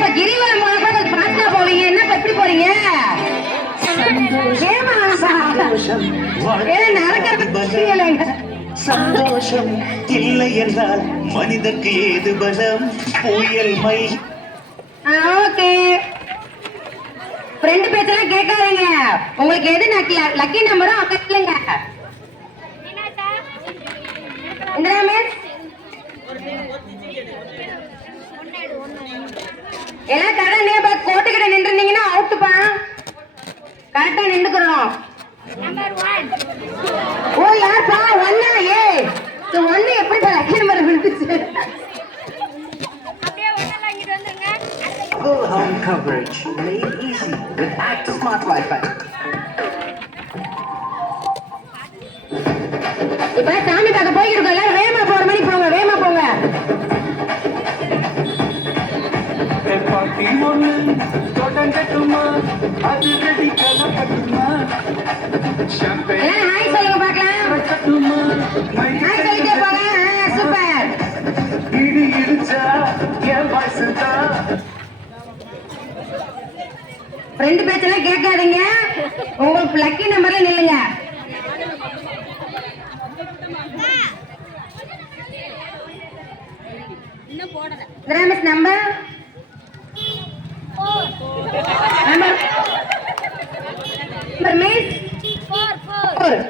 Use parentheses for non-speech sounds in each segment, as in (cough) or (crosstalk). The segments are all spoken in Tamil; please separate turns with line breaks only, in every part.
இப்ப
கிரிவலம் பார்த்தா போவீங்க என்ன எப்படி போறீங்க?
ஏமா நடக்கிறது சந்தோஷம் இல்லை என்றால் மனிதக்கு ஏது பலம்? புயல் மை
ஓகே. ஃப்ரெண்டு பேச்செல்லாம் கேட்காதீங்க. உங்களுக்கு எது லக்கி நம்பரோ அக்கா இல்லைங்க. இந்திரா மிஸ் எல்லாம் கரெக்டா நீங்க பா கோட்டுக்கிட்ட நின்றுருந்தீங்கன்னா அவுட்டுப்பா கரெக்டா நின்றுக்கிறோம். ஓ யார்ப்பா? ஒன்னா ஏ. ஒன்னு எப்படிப்பா லக்கி நம்பர் விழுந்துச்சு?
Full home coverage. Made easy. With Act Smart Wi-Fi.
இப்ப சாமி பார்க்க போயிருக்கோம் எல்லாரும்
பாட்டி ஒண்ணு தொடங்கட்டுமா அது ரெடி கலக்கட்டுமா
ஹாய் சொல்லுங்க பார்க்கலாம்
கட்டுமா
ஹாய் சொல்லிட்டே போங்க சூப்பர்
இடி இடிச்சா என் வாய்ஸ் தான்
ஃப்ரெண்டு பேச்செல்லாம் கேட்காதீங்க. உங்களுக்கு லக்கி நம்பர்ல நில்லுங்க. Grammars number number number miss four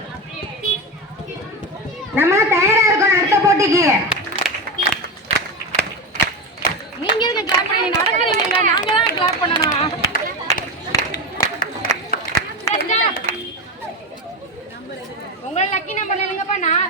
நம்ம தயாரா இருக்கோம் அடுத்த போட்டிக்கு.
நீங்க எதுக்கு கிளாப் பண்ணி நடக்கிறீங்க? நாங்க தான் கிளாப் பண்ணணும். உங்களை லக்கி நம்பர் இல்லைங்கப்பா நான்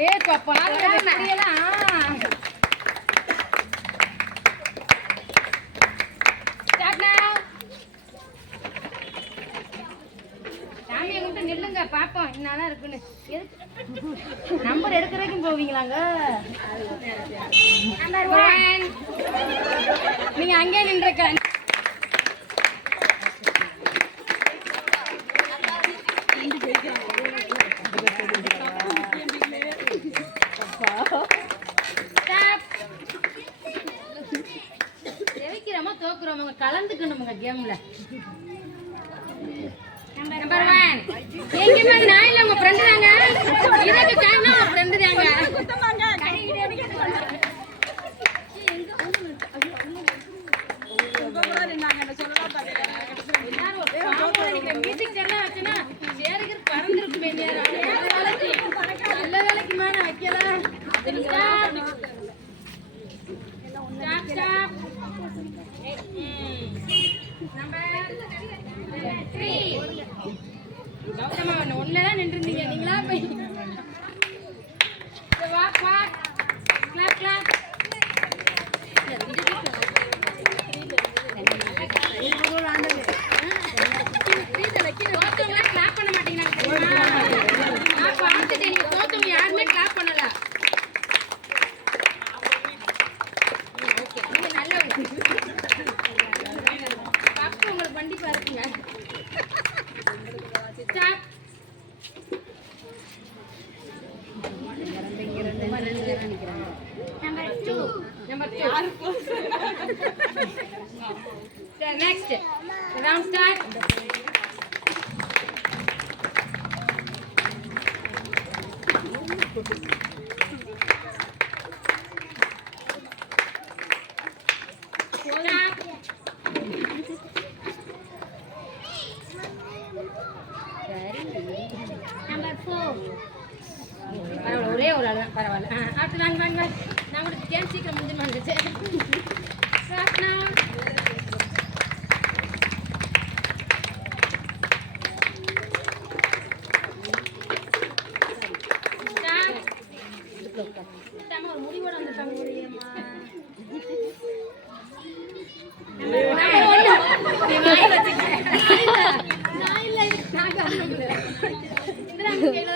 ஏ நில்லுங்க பாப்போம் என்னதான் இருக்குன்னு. நம்பர் எடுக்கிற வரைக்கும் போவீங்களாங்க? நீங்க அங்கே நின்றுக்க கலந்துக்கணுமுங்க கேம்ல நம்பர் ஒன் எங்கேயுமே நான் இல்லை உங்க ஃப்ரெண்டு தாங்க இதுக்கு காரணம் உங்க ஃப்ரெண்டு தாங்க நல்ல வேலைக்கு Stop, stop. Number three. Gautama நீங்களா போய் வா வா கிளாப் கிளாப் தோத்தவங்களா கிளாப் பண்ண மாட்டீங்களா தெரியுமா நான் பார்த்துட்டேன் நீங்க தோத்தவங்க யாருமே கிளாப் பண்ணல ஓகே நீங்க நல்லவங்க பப்பு உங்களுக்கு வண்டி பாருங்க stop number two number two next round start number four பரவாயில்ல. அடுத்து வாங்க வாங்க வாங்க. நான் கூட கேம் சீக்கிரம் முடிஞ்சு வந்துச்சு சாப்னா ஒரு முடிவோட வந்திருக்காங்க முடியுமா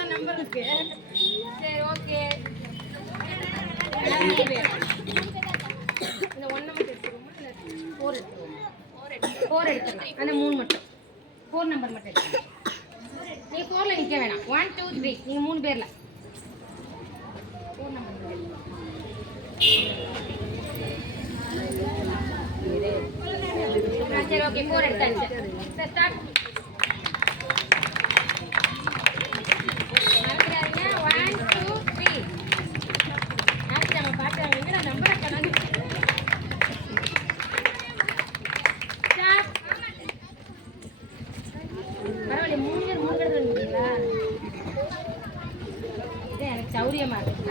நம்பர் இருக்கு சரி ஓகே இந்த ஒன் நம்பர் எடுத்துக்கோமா இல்லை ஃபோர் எடுத்துக்கோமா ஃபோர் எடுத்துக்கலாம் அந்த மூணு மட்டும் ஃபோர் நம்பர் மட்டும் எடுத்துக்கலாம் நீ ஃபோரில் நிற்க வேணாம் ஒன் டூ த்ரீ நீங்கள் மூணு பேரில் ஃபோர் நம்பர் சரி ஓகே ஃபோர் எடுத்தாச்சு. ஸ்டார்ட் பரவாயில்ல மூணு பேர் எனக்கு சௌரியமா இருக்கு.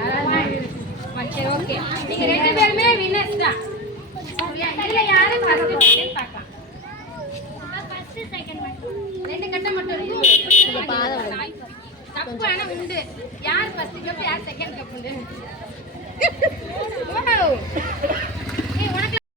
சரி ஓகே நீங்க ரெண்டு பேருமே வின்னர்ஸ் தான். இதுல யாரு ஃபர்ஸ்ட் செகண்ட் பார்க்கலாம். ரெண்டு கட்டை மட்டும் இருக்கு. தப்பு ஆனா உண்டு. யார் ஃபர்ஸ்ட் கப் யார் செகண்ட் கப் உண்டு. (laughs)